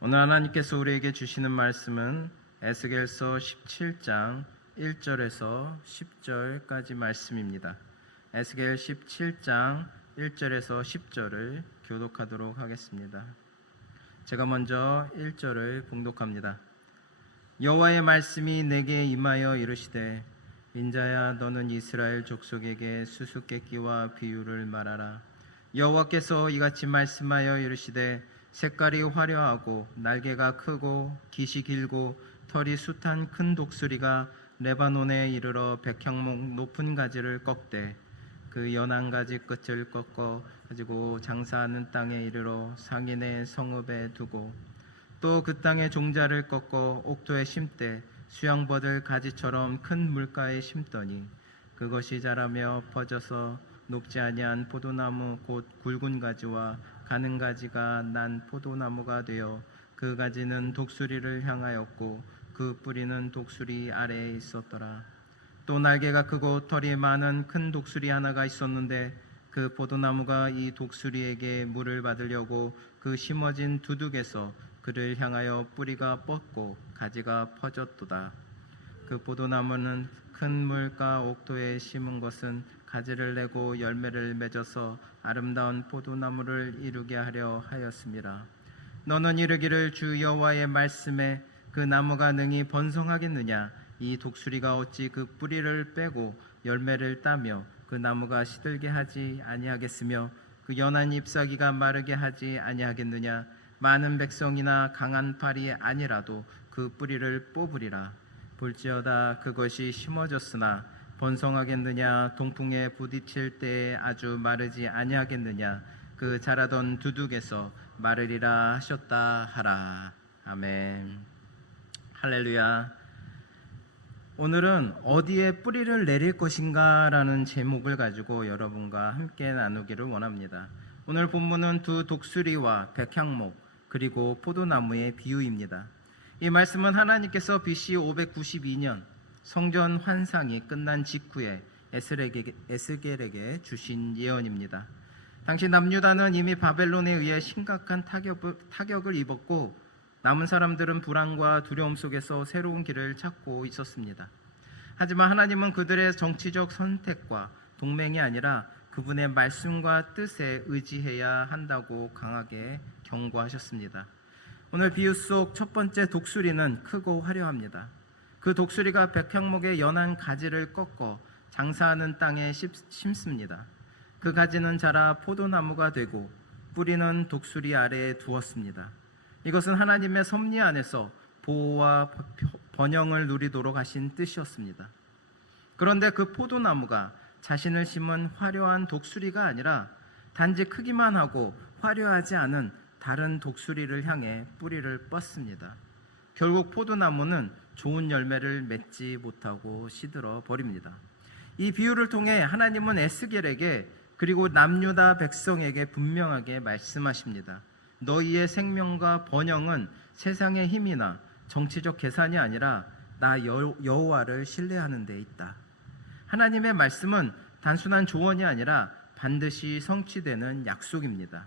오늘 하나님께서 우리에게 주시는 말씀은 에스겔서 17장 1절에서 10절까지 말씀입니다. 에스겔 17장 1절에서 10절을 교독하도록 하겠습니다. 제가 먼저 1절을 봉독합니다. 여호와의 말씀이 내게 임하여 이르시되 인자야 너는 이스라엘 족속에게 수수께끼와 비유를 말하라. 여호와께서 이같이 말씀하여 이르시되 색깔이 화려하고 날개가 크고 깃이 길고 털이 숱한 큰 독수리가 레바논에 이르러 백향목 높은 가지를 꺾되 그 연한 가지 끝을 꺾어 가지고 장사하는 땅에 이르러 상인의 성읍에 두고 또 그 땅의 종자를 꺾어 옥토에 심되 수양버들 가지처럼 큰 물가에 심더니 그것이 자라며 퍼져서 높지 아니한 포도나무 곧 굵은 가지와 가는 가지가 난 포도나무가 되어 그 가지는 독수리를 향하였고 그 뿌리는 독수리 아래에 있었더라. 또 날개가 크고 털이 많은 큰 독수리 하나가 있었는데 그 포도나무가 이 독수리에게 물을 받으려고 그 심어진 두둑에서 그를 향하여 뿌리가 뻗고 가지가 퍼졌도다. 그 포도나무는 큰 물가 옥토에 심은 것은 가지를 내고 열매를 맺어서 아름다운 포도나무를 이루게 하려 하였음이라. 너는 이르기를 주 여호와의 말씀에 그 나무가 능히 번성하겠느냐? 이 독수리가 어찌 그 뿌리를 빼고 열매를 따며 그 나무가 시들게 하지 아니하겠으며 그 연한 잎사귀가 마르게 하지 아니하겠느냐? 많은 백성이나 강한 팔이 아니라도 그 뿌리를 뽑으리라. 볼지어다 그것이 심어졌으나 번성하겠느냐? 동풍에 부딪힐 때에 아주 마르지 아니하겠느냐? 그 자라던 두둑에서 마르리라 하셨다 하라. 아멘. 할렐루야. 오늘은 어디에 뿌리를 내릴 것인가 라는 제목을 가지고 여러분과 함께 나누기를 원합니다. 오늘 본문은 두 독수리와 백향목 그리고 포도나무의 비유입니다. 이 말씀은 하나님께서 BC 592년 성전 환상이 끝난 직후에 에스겔에게 주신 예언입니다. 당시 남유다는 이미 바벨론에 의해 심각한 타격을 입었고 남은 사람들은 불안과 두려움 속에서 새로운 길을 찾고 있었습니다. 하지만 하나님은 그들의 정치적 선택과 동맹이 아니라 그분의 말씀과 뜻에 의지해야 한다고 강하게 경고하셨습니다. 오늘 비유 속 첫 번째 독수리는 크고 화려합니다. 그 독수리가 백향목의 연한 가지를 꺾어 장사하는 땅에 심습니다. 그 가지는 자라 포도나무가 되고 뿌리는 독수리 아래에 두었습니다. 이것은 하나님의 섭리 안에서 보호와 번영을 누리도록 하신 뜻이었습니다. 그런데 그 포도나무가 자신을 심은 화려한 독수리가 아니라 단지 크기만 하고 화려하지 않은 다른 독수리를 향해 뿌리를 뻗습니다. 결국 포도나무는 좋은 열매를 맺지 못하고 시들어 버립니다. 이 비유를 통해 하나님은 에스겔에게 그리고 남유다 백성에게 분명하게 말씀하십니다. 너희의 생명과 번영은 세상의 힘이나 정치적 계산이 아니라 나 여호와를 신뢰하는 데 있다. 하나님의 말씀은 단순한 조언이 아니라 반드시 성취되는 약속입니다.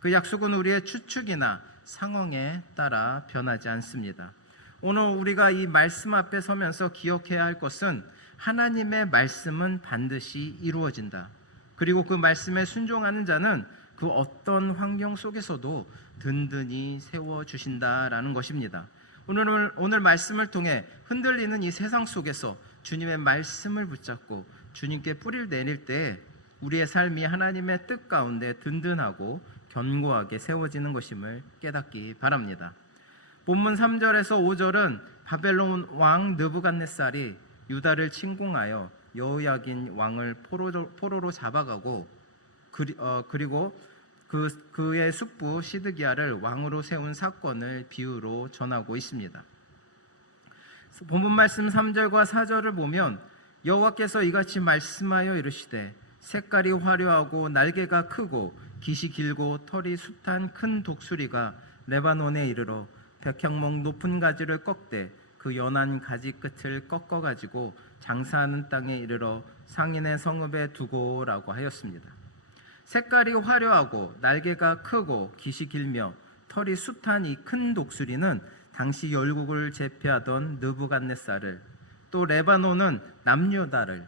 그 약속은 우리의 추측이나 상황에 따라 변하지 않습니다. 오늘 우리가 이 말씀 앞에 서면서 기억해야 할 것은 하나님의 말씀은 반드시 이루어진다. 그리고 그 말씀에 순종하는 자는 그 어떤 환경 속에서도 든든히 세워주신다라는 것입니다. 오늘 말씀을 통해 흔들리는 이 세상 속에서 주님의 말씀을 붙잡고 주님께 뿌리를 내릴 때 우리의 삶이 하나님의 뜻 가운데 든든하고 견고하게 세워지는 것임을 깨닫기 바랍니다. 본문 3절에서 5절은 바벨론 왕 느부갓네살이 유다를 침공하여 여호야긴 왕을 포로로 잡아가고 그리고 그의 숙부 시드기야를 왕으로 세운 사건을 비유로 전하고 있습니다. 본문 말씀 3절과 4절을 보면 여호와께서 이같이 말씀하여 이르시되 색깔이 화려하고 날개가 크고 깃이 길고 털이 숱한 큰 독수리가 레바논에 이르러 백향목 높은 가지를 꺾되 그 연한 가지 끝을 꺾어 가지고 장사하는 땅에 이르러 상인의 성읍에 두고라고 하였습니다. 색깔이 화려하고 날개가 크고 깃이 길며 털이 숱한 이 큰 독수리는 당시 열국을 제패하던 느부갓네살을, 또 레바논은 남유다를,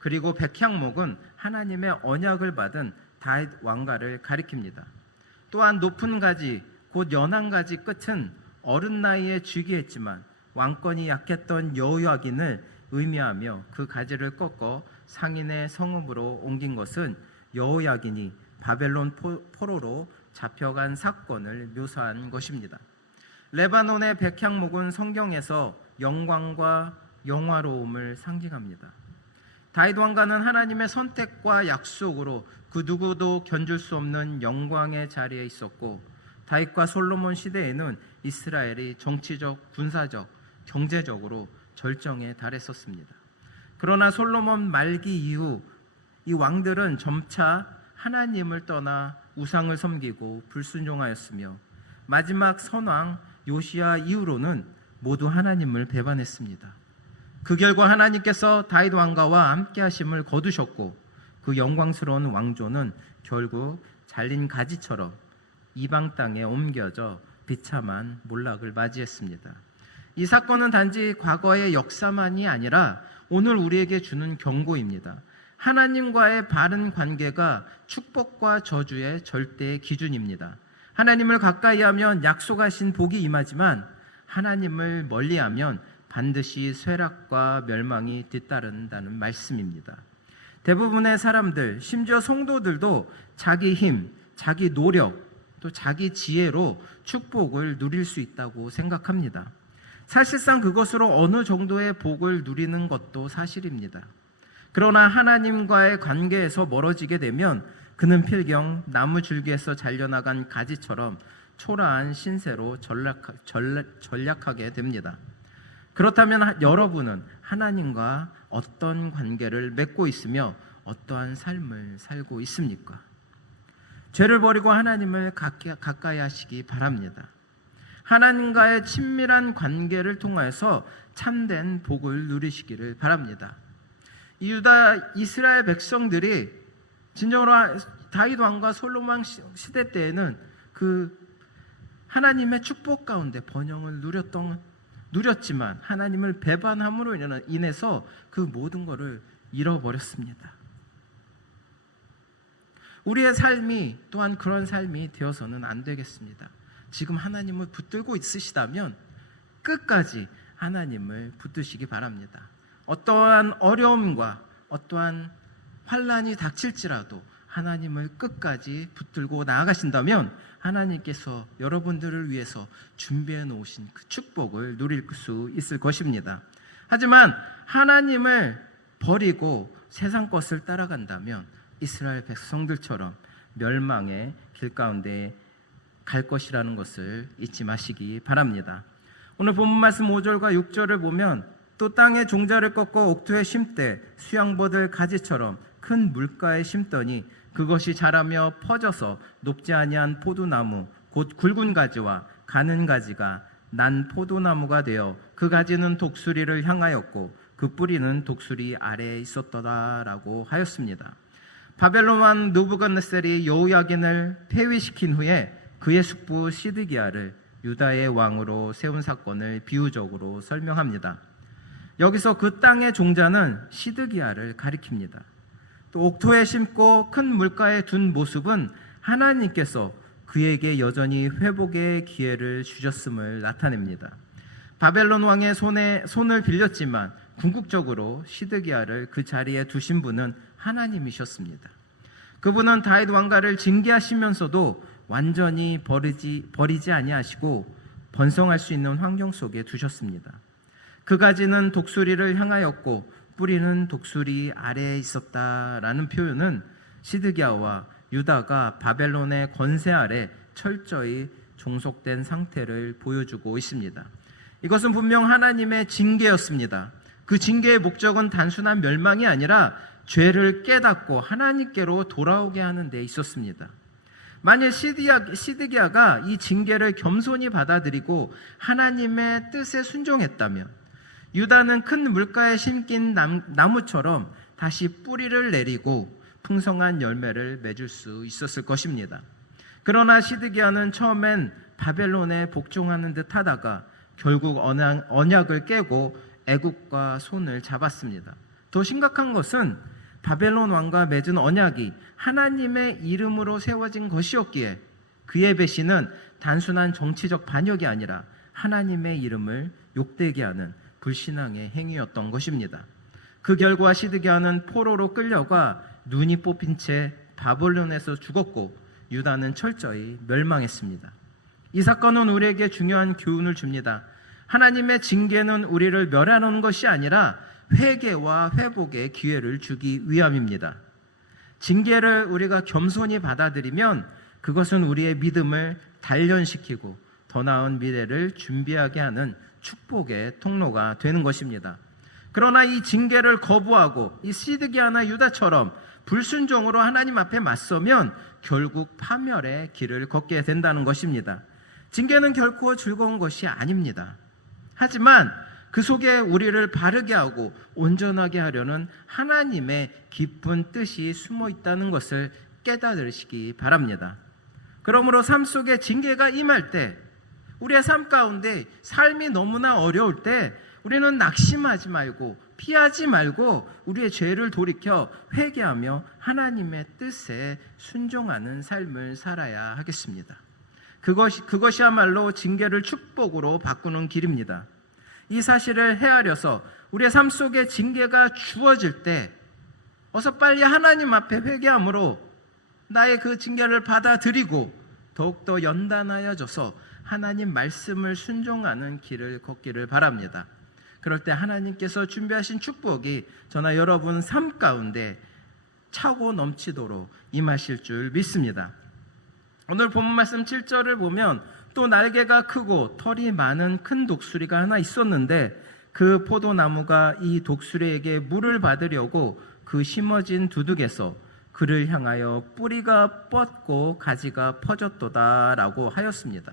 그리고 백향목은 하나님의 언약을 받은 다윗 왕가를 가리킵니다. 또한 높은 가지 곧 연한 가지 끝은 어른 나이에 쥐기했지만 왕권이 약했던 여호야긴을 의미하며 그 가지를 꺾어 상인의 성읍으로 옮긴 것은 여호야긴이 바벨론 포로로 잡혀간 사건을 묘사한 것입니다. 레바논의 백향목은 성경에서 영광과 영화로움을 상징합니다. 다윗 왕가는 하나님의 선택과 약속으로 그 누구도 견줄 수 없는 영광의 자리에 있었고, 다윗과 솔로몬 시대에는 이스라엘이 정치적, 군사적, 경제적으로 절정에 달했었습니다. 그러나 솔로몬 말기 이후 이 왕들은 점차 하나님을 떠나 우상을 섬기고 불순종하였으며, 마지막 선왕 요시야 이후로는 모두 하나님을 배반했습니다. 그 결과 하나님께서 다윗 왕가와 함께 하심을 거두셨고, 그 영광스러운 왕조는 결국 잘린 가지처럼 이방 땅에 옮겨져 비참한 몰락을 맞이했습니다. 이 사건은 단지 과거의 역사만이 아니라 오늘 우리에게 주는 경고입니다. 하나님과의 바른 관계가 축복과 저주의 절대 기준입니다. 하나님을 가까이 하면 약속하신 복이 임하지만 하나님을 멀리하면 반드시 쇠락과 멸망이 뒤따른다는 말씀입니다. 대부분의 사람들, 심지어 성도들도 자기 힘, 자기 노력, 또 자기 지혜로 축복을 누릴 수 있다고 생각합니다. 사실상 그것으로 어느 정도의 복을 누리는 것도 사실입니다. 그러나 하나님과의 관계에서 멀어지게 되면 그는 필경 나무 줄기에서 잘려나간 가지처럼 초라한 신세로 전락하게 됩니다. 그렇다면 여러분은 하나님과 어떤 관계를 맺고 있으며 어떠한 삶을 살고 있습니까? 죄를 버리고 하나님을 가까이 하시기 바랍니다. 하나님과의 친밀한 관계를 통하여서 참된 복을 누리시기를 바랍니다. 유다 이스라엘 백성들이 진정으로 다윗 왕과 솔로몬 시대 때에는 그 하나님의 축복 가운데 번영을 누렸지만 하나님을 배반함으로 인해서 그 모든 것을 잃어버렸습니다. 우리의 삶이 또한 그런 삶이 되어서는 안 되겠습니다. 지금 하나님을 붙들고 있으시다면 끝까지 하나님을 붙드시기 바랍니다. 어떠한 어려움과 어떠한 환난이 닥칠지라도 하나님을 끝까지 붙들고 나아가신다면 하나님께서 여러분들을 위해서 준비해 놓으신 그 축복을 누릴 수 있을 것입니다. 하지만 하나님을 버리고 세상 것을 따라간다면 이스라엘 백성들처럼 멸망의 길 가운데 갈 것이라는 것을 잊지 마시기 바랍니다. 오늘 본문 말씀 5절과 6절을 보면 또 땅에 종자를 꺾어 옥토에 심되 수양버들 가지처럼 큰 물가에 심더니 그것이 자라며 퍼져서 높지 아니한 포도나무 곧 굵은 가지와 가는 가지가 난 포도나무가 되어 그 가지는 독수리를 향하였고 그 뿌리는 독수리 아래에 있었더라라고 하였습니다. 바벨론 왕 느부갓네살이 여호야긴을 폐위시킨 후에 그의 숙부 시드기야를 유다의 왕으로 세운 사건을 비유적으로 설명합니다. 여기서 그 땅의 종자는 시드기야를 가리킵니다. 또 옥토에 심고 큰 물가에 둔 모습은 하나님께서 그에게 여전히 회복의 기회를 주셨음을 나타냅니다. 바벨론 왕의 손을 빌렸지만 궁극적으로 시드기야를 그 자리에 두신 분은 하나님이셨습니다. 그분은 다윗 왕가를 징계하시면서도 완전히 버리지 아니하시고 번성할 수 있는 환경 속에 두셨습니다. 그 가지는 독수리를 향하였고 뿌리는 독수리 아래에 있었다라는 표현은 시드기야와 유다가 바벨론의 권세 아래 철저히 종속된 상태를 보여주고 있습니다. 이것은 분명 하나님의 징계였습니다. 그 징계의 목적은 단순한 멸망이 아니라 죄를 깨닫고 하나님께로 돌아오게 하는 데 있었습니다. 만일 시드기야가 이 징계를 겸손히 받아들이고 하나님의 뜻에 순종했다면 유다는 큰 물가에 심긴 나무처럼 다시 뿌리를 내리고 풍성한 열매를 맺을 수 있었을 것입니다. 그러나 시드기야는 처음엔 바벨론에 복종하는 듯 하다가 결국 언약을 깨고 애국과 손을 잡았습니다. 더 심각한 것은 바벨론 왕과 맺은 언약이 하나님의 이름으로 세워진 것이었기에 그의 배신은 단순한 정치적 반역이 아니라 하나님의 이름을 욕되게 하는 불신앙의 행위였던 것입니다. 그 결과 시드기야는 포로로 끌려가 눈이 뽑힌 채 바벨론에서 죽었고 유다는 철저히 멸망했습니다. 이 사건은 우리에게 중요한 교훈을 줍니다. 하나님의 징계는 우리를 멸하는 것이 아니라 회개와 회복의 기회를 주기 위함입니다. 징계를 우리가 겸손히 받아들이면 그것은 우리의 믿음을 단련시키고 더 나은 미래를 준비하게 하는 축복의 통로가 되는 것입니다. 그러나 이 징계를 거부하고 이 시드기야나 유다처럼 불순종으로 하나님 앞에 맞서면 결국 파멸의 길을 걷게 된다는 것입니다. 징계는 결코 즐거운 것이 아닙니다. 하지만 그 속에 우리를 바르게 하고 온전하게 하려는 하나님의 깊은 뜻이 숨어 있다는 것을 깨달으시기 바랍니다. 그러므로 삶 속에 징계가 임할 때, 우리의 삶 가운데 삶이 너무나 어려울 때 우리는 낙심하지 말고 피하지 말고 우리의 죄를 돌이켜 회개하며 하나님의 뜻에 순종하는 삶을 살아야 하겠습니다. 그것이야말로 징계를 축복으로 바꾸는 길입니다. 이 사실을 헤아려서 우리의 삶 속에 징계가 주어질 때 어서 빨리 하나님 앞에 회개함으로 나의 그 징계를 받아들이고 더욱더 연단하여져서 하나님 말씀을 순종하는 길을 걷기를 바랍니다. 그럴 때 하나님께서 준비하신 축복이 저나 여러분 삶 가운데 차고 넘치도록 임하실 줄 믿습니다. 오늘 본문 말씀 7절을 보면 또 날개가 크고 털이 많은 큰 독수리가 하나 있었는데 그 포도나무가 이 독수리에게 물을 받으려고 그 심어진 두둑에서 그를 향하여 뿌리가 뻗고 가지가 퍼졌도다 라고 하였습니다.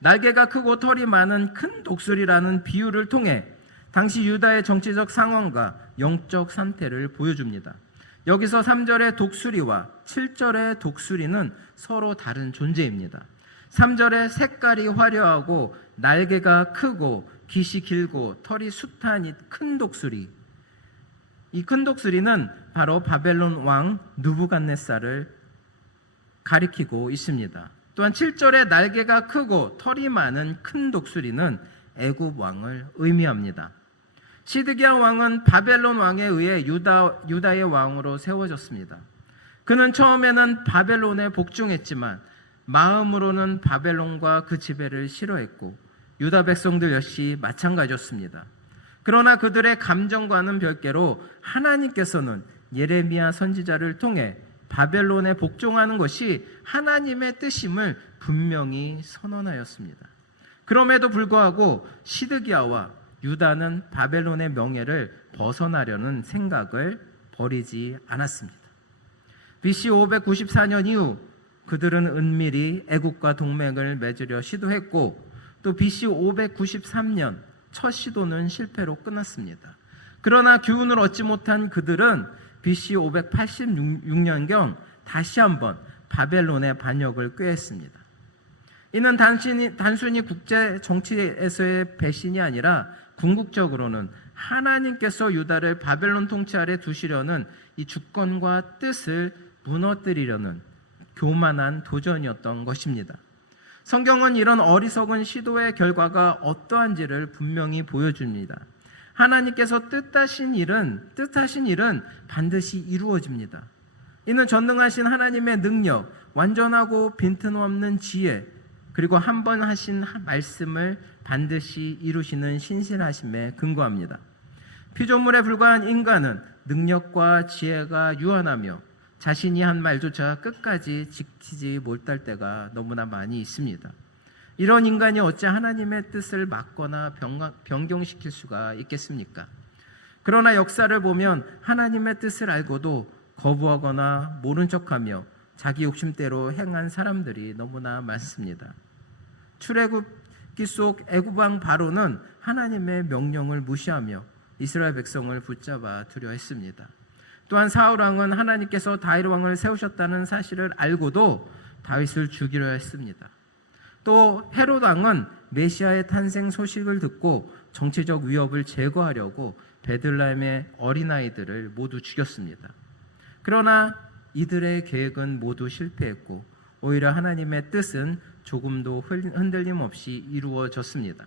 날개가 크고 털이 많은 큰 독수리라는 비유를 통해 당시 유다의 정치적 상황과 영적 상태를 보여줍니다. 여기서 3절의 독수리와 7절의 독수리는 서로 다른 존재입니다. 3절의 색깔이 화려하고 날개가 크고 깃이 길고 털이 숱한 이 큰 독수리, 이 큰 독수리는 바로 바벨론 왕 느부갓네살을 가리키고 있습니다. 또한 7절의 날개가 크고 털이 많은 큰 독수리는 애굽 왕을 의미합니다. 시드기야 왕은 바벨론 왕에 의해 유다의 왕으로 세워졌습니다. 그는 처음에는 바벨론에 복종했지만 마음으로는 바벨론과 그 지배를 싫어했고 유다 백성들 역시 마찬가지였습니다. 그러나 그들의 감정과는 별개로 하나님께서는 예레미야 선지자를 통해 바벨론에 복종하는 것이 하나님의 뜻임을 분명히 선언하였습니다. 그럼에도 불구하고 시드기야와 유다는 바벨론의 명예를 벗어나려는 생각을 버리지 않았습니다. BC 594년 이후 그들은 은밀히 애국과 동맹을 맺으려 시도했고 또 BC 593년 첫 시도는 실패로 끝났습니다. 그러나 교훈을 얻지 못한 그들은 BC 586년경 다시 한번 바벨론의 반역을 꾀했습니다. 이는 단순히 국제 정치에서의 배신이 아니라 궁극적으로는 하나님께서 유다를 바벨론 통치 아래 두시려는 이 주권과 뜻을 무너뜨리려는 교만한 도전이었던 것입니다. 성경은 이런 어리석은 시도의 결과가 어떠한지를 분명히 보여줍니다. 하나님께서 뜻하신 일은 반드시 이루어집니다. 이는 전능하신 하나님의 능력, 완전하고 빈틈없는 지혜, 그리고 한 번 하신 말씀을 반드시 이루시는 신실하심에 근거합니다. 피조물에 불과한 인간은 능력과 지혜가 유한하며 자신이 한 말조차 끝까지 지키지 못할 때가 너무나 많이 있습니다. 이런 인간이 어찌 하나님의 뜻을 막거나 변경시킬 수가 있겠습니까? 그러나 역사를 보면 하나님의 뜻을 알고도 거부하거나 모른 척하며 자기 욕심대로 행한 사람들이 너무나 많습니다. 출애굽기 속 애굽 왕 바로는 하나님의 명령을 무시하며 이스라엘 백성을 붙잡아 두려 했습니다. 또한 사울 왕은 하나님께서 다윗 왕을 세우셨다는 사실을 알고도 다윗을 죽이려 했습니다. 또 헤롯 왕은 메시아의 탄생 소식을 듣고 정치적 위협을 제거하려고 베들레헴의 어린아이들을 모두 죽였습니다. 그러나 이들의 계획은 모두 실패했고 오히려 하나님의 뜻은 조금도 흔들림 없이 이루어졌습니다.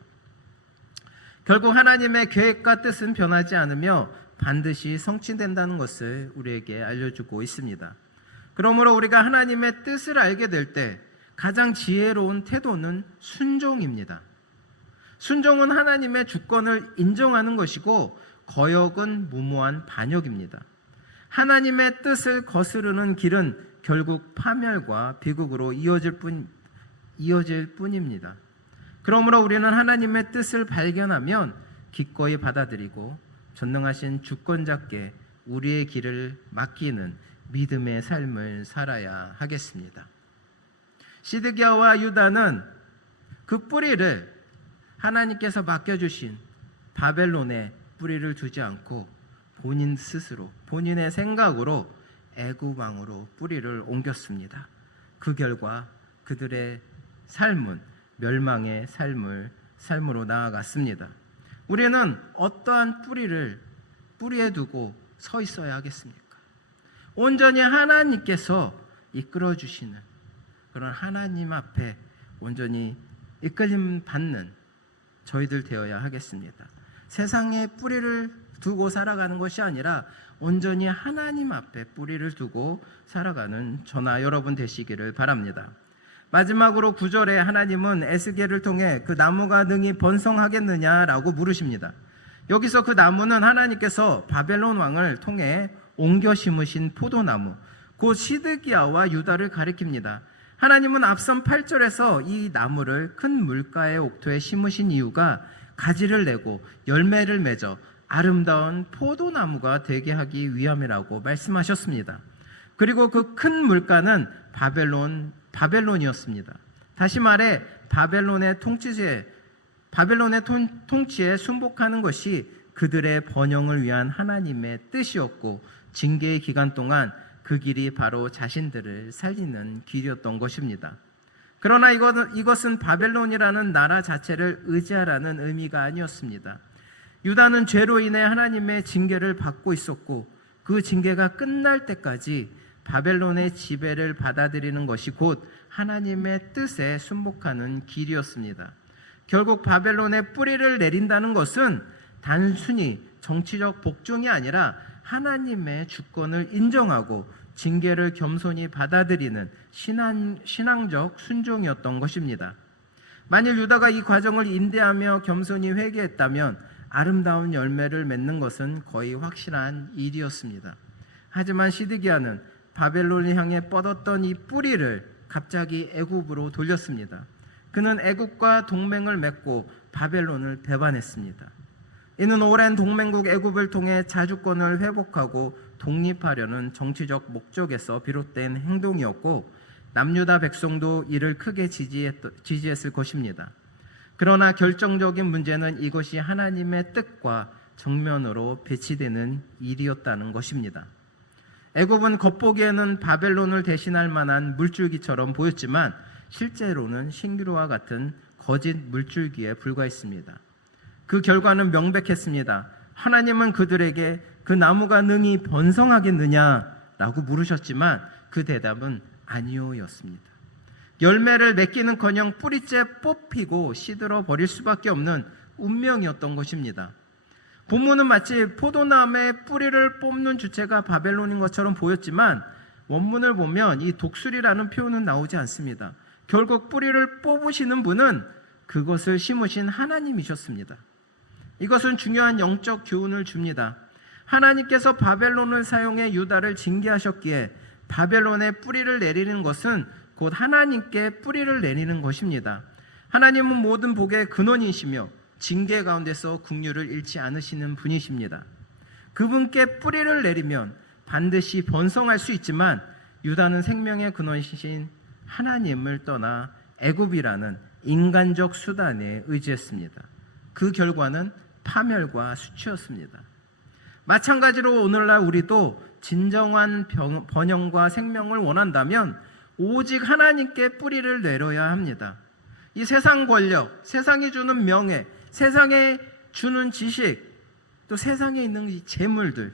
결국 하나님의 계획과 뜻은 변하지 않으며 반드시 성취된다는 것을 우리에게 알려주고 있습니다. 그러므로 우리가 하나님의 뜻을 알게 될 때 가장 지혜로운 태도는 순종입니다. 순종은 하나님의 주권을 인정하는 것이고 거역은 무모한 반역입니다. 하나님의 뜻을 거스르는 길은 결국 파멸과 비극으로 이어질 뿐입니다. 그러므로 우리는 하나님의 뜻을 발견하면 기꺼이 받아들이고 전능하신 주권자께 우리의 길을 맡기는 믿음의 삶을 살아야 하겠습니다. 시드기야와 유다는 그 뿌리를 하나님께서 맡겨주신 바벨론에 뿌리를 두지 않고 본인 스스로 본인의 생각으로 애굽 왕으로 뿌리를 옮겼습니다. 그 결과 그들의 삶은 멸망의 삶으로 나아갔습니다. 우리는 어떠한 뿌리에 두고 서 있어야 하겠습니까? 온전히 하나님께서 이끌어 주시는 그런 하나님 앞에 온전히 이끌림 받는 저희들 되어야 하겠습니다. 세상에 뿌리를 두고 살아가는 것이 아니라 온전히 하나님 앞에 뿌리를 두고 살아가는 저나 여러분 되시기를 바랍니다. 마지막으로 9절에 하나님은 에스겔을 통해 그 나무가 능히 번성하겠느냐라고 물으십니다. 여기서 그 나무는 하나님께서 바벨론 왕을 통해 옮겨 심으신 포도나무, 곧 시드기야와 유다를 가리킵니다. 하나님은 앞선 8절에서 이 나무를 큰 물가의 옥토에 심으신 이유가 가지를 내고 열매를 맺어 아름다운 포도나무가 되게 하기 위함이라고 말씀하셨습니다. 그리고 그 큰 물가는 바벨론이었습니다. 다시 말해 바벨론의 통치에 순복하는 것이 그들의 번영을 위한 하나님의 뜻이었고 징계의 기간 동안 그 길이 바로 자신들을 살리는 길이었던 것입니다. 그러나 이것은 바벨론이라는 나라 자체를 의지하라는 의미가 아니었습니다. 유다는 죄로 인해 하나님의 징계를 받고 있었고 그 징계가 끝날 때까지 바벨론의 지배를 받아들이는 것이 곧 하나님의 뜻에 순복하는 길이었습니다. 결국 바벨론의 뿌리를 내린다는 것은 단순히 정치적 복종이 아니라 하나님의 주권을 인정하고 징계를 겸손히 받아들이는 신앙적 순종이었던 것입니다. 만일 유다가 이 과정을 인내하며 겸손히 회개했다면 아름다운 열매를 맺는 것은 거의 확실한 일이었습니다. 하지만 시드기야는 바벨론을 향해 뻗었던 이 뿌리를 갑자기 애굽으로 돌렸습니다. 그는 애굽과 동맹을 맺고 바벨론을 배반했습니다. 이는 오랜 동맹국 애굽을 통해 자주권을 회복하고 독립하려는 정치적 목적에서 비롯된 행동이었고 남유다 백성도 이를 크게 지지했을 것입니다. 그러나 결정적인 문제는 이것이 하나님의 뜻과 정면으로 배치되는 일이었다는 것입니다. 애굽은 겉보기에는 바벨론을 대신할 만한 물줄기처럼 보였지만 실제로는 신기루와 같은 거짓 물줄기에 불과했습니다. 그 결과는 명백했습니다. 하나님은 그들에게 그 나무가 능히 번성하겠느냐라고 물으셨지만 그 대답은 아니오였습니다. 열매를 맺기는커녕 뿌리째 뽑히고 시들어 버릴 수밖에 없는 운명이었던 것입니다. 본문은 마치 포도나무의 뿌리를 뽑는 주체가 바벨론인 것처럼 보였지만 원문을 보면 이 독수리라는 표현은 나오지 않습니다. 결국 뿌리를 뽑으시는 분은 그것을 심으신 하나님이셨습니다. 이것은 중요한 영적 교훈을 줍니다. 하나님께서 바벨론을 사용해 유다를 징계하셨기에 바벨론에 뿌리를 내리는 것은 곧 하나님께 뿌리를 내리는 것입니다. 하나님은 모든 복의 근원이시며 징계 가운데서 긍휼을 잃지 않으시는 분이십니다. 그분께 뿌리를 내리면 반드시 번성할 수 있지만 유다는 생명의 근원이신 하나님을 떠나 애굽이라는 인간적 수단에 의지했습니다. 그 결과는 파멸과 수치였습니다. 마찬가지로 오늘날 우리도 진정한 번영과 생명을 원한다면 오직 하나님께 뿌리를 내려야 합니다. 이 세상 권력, 세상이 주는 명예, 세상에 주는 지식, 또 세상에 있는 이 재물들,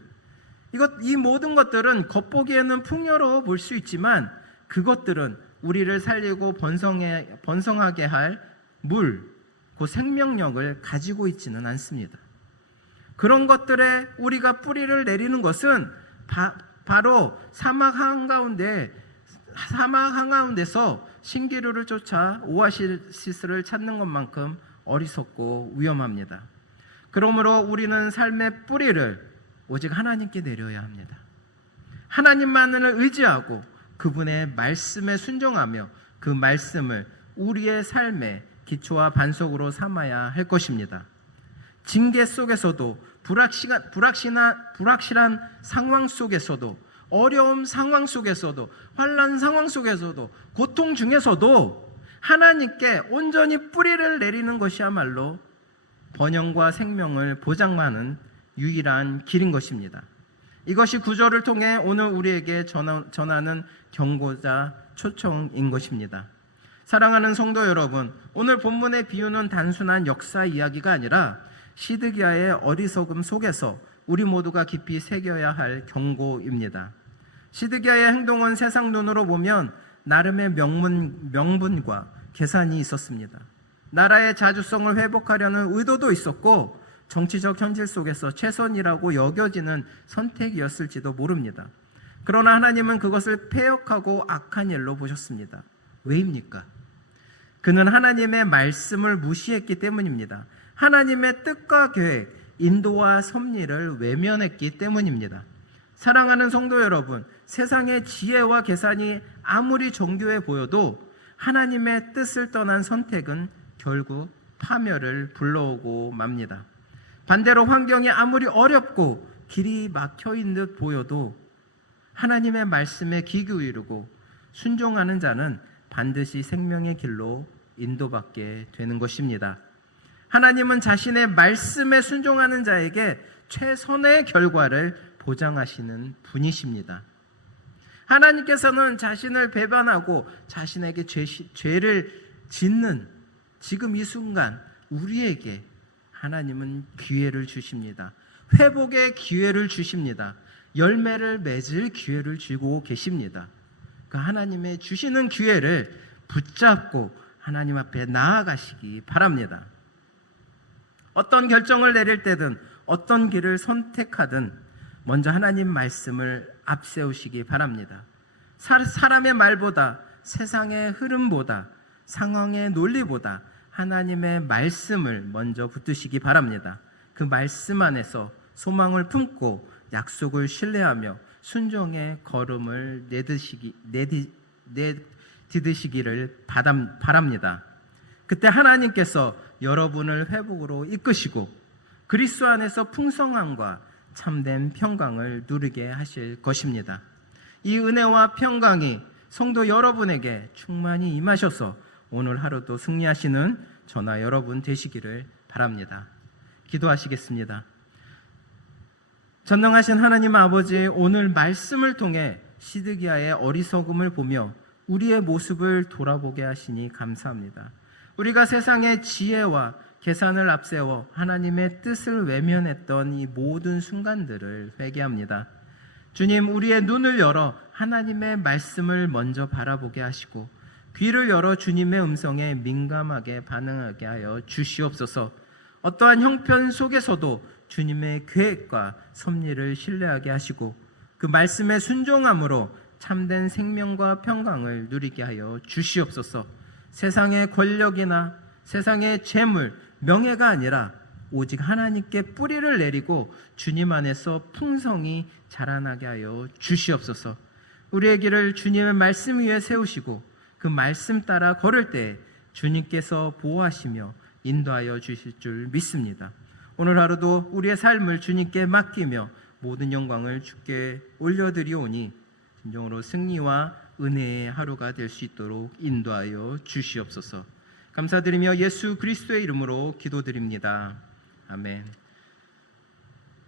이 모든 것들은 겉보기에는 풍요로워 볼 수 있지만 그것들은 우리를 살리고 번성하게 할 물, 그 생명력을 가지고 있지는 않습니다. 그런 것들에 우리가 뿌리를 내리는 것은 바로 사막 한가운데서 신기루를 쫓아 오아시스를 찾는 것만큼 어리석고 위험합니다. 그러므로 우리는 삶의 뿌리를 오직 하나님께 내려야 합니다. 하나님만을 의지하고 그분의 말씀에 순종하며 그 말씀을 우리의 삶의 기초와 반석으로 삼아야 할 것입니다. 징계 속에서도 불확실한 상황 속에서도 어려움 상황 속에서도 환난 상황 속에서도 고통 중에서도 하나님께 온전히 뿌리를 내리는 것이야말로 번영과 생명을 보장하는 유일한 길인 것입니다. 이것이 구절을 통해 오늘 우리에게 전하는 경고자 초청인 것입니다. 사랑하는 성도 여러분, 오늘 본문의 비유는 단순한 역사 이야기가 아니라 시드기야의 어리석음 속에서 우리 모두가 깊이 새겨야 할 경고입니다. 시드기야의 행동은 세상 눈으로 보면 나름의 명분과 계산이 있었습니다. 나라의 자주성을 회복하려는 의도도 있었고 정치적 현실 속에서 최선이라고 여겨지는 선택이었을지도 모릅니다. 그러나 하나님은 그것을 패역하고 악한 일로 보셨습니다. 왜입니까? 그는 하나님의 말씀을 무시했기 때문입니다. 하나님의 뜻과 계획, 인도와 섭리를 외면했기 때문입니다. 사랑하는 성도 여러분, 세상의 지혜와 계산이 아무리 정교해 보여도 하나님의 뜻을 떠난 선택은 결국 파멸을 불러오고 맙니다. 반대로 환경이 아무리 어렵고 길이 막혀있는 듯 보여도 하나님의 말씀에 귀 기울이고 순종하는 자는 반드시 생명의 길로 인도받게 되는 것입니다. 하나님은 자신의 말씀에 순종하는 자에게 최선의 결과를 보장하시는 분이십니다. 하나님께서는 자신을 배반하고 자신에게 죄를 짓는 지금 이 순간 우리에게 하나님은 기회를 주십니다. 회복의 기회를 주십니다. 열매를 맺을 기회를 주고 계십니다. 그 하나님의 주시는 기회를 붙잡고 하나님 앞에 나아가시기 바랍니다. 어떤 결정을 내릴 때든 어떤 길을 선택하든 먼저 하나님 말씀을 앞세우시기 바랍니다. 사람의 말보다, 세상의 흐름보다, 상황의 논리보다 하나님의 말씀을 먼저 붙드시기 바랍니다. 그 말씀 안에서 소망을 품고 약속을 신뢰하며 순종의 걸음을 내디디시기를 바랍니다. 그때 하나님께서 여러분을 회복으로 이끄시고 그리스도 안에서 풍성함과 참된 평강을 누리게 하실 것입니다. 이 은혜와 평강이 성도 여러분에게 충만히 임하셔서 오늘 하루도 승리하시는 저나 여러분 되시기를 바랍니다. 기도하시겠습니다. 전능하신 하나님 아버지, 오늘 말씀을 통해 시드기야의 어리석음을 보며 우리의 모습을 돌아보게 하시니 감사합니다. 우리가 세상의 지혜와 계산을 앞세워 하나님의 뜻을 외면했던 이 모든 순간들을 회개합니다. 주님, 우리의 눈을 열어 하나님의 말씀을 먼저 바라보게 하시고 귀를 열어 주님의 음성에 민감하게 반응하게 하여 주시옵소서. 어떠한 형편 속에서도 주님의 계획과 섭리를 신뢰하게 하시고 그 말씀에 순종함으로 참된 생명과 평강을 누리게 하여 주시옵소서. 세상의 권력이나 세상의 재물, 명예가 아니라 오직 하나님께 뿌리를 내리고 주님 안에서 풍성히 자라나게 하여 주시옵소서. 우리의 길을 주님의 말씀 위에 세우시고 그 말씀 따라 걸을 때 주님께서 보호하시며 인도하여 주실 줄 믿습니다. 오늘 하루도 우리의 삶을 주님께 맡기며 모든 영광을 주께 올려드리오니 진정으로 승리와 은혜의 하루가 될 수 있도록 인도하여 주시옵소서. 감사드리며 예수 그리스도의 이름으로 기도드립니다. 아멘.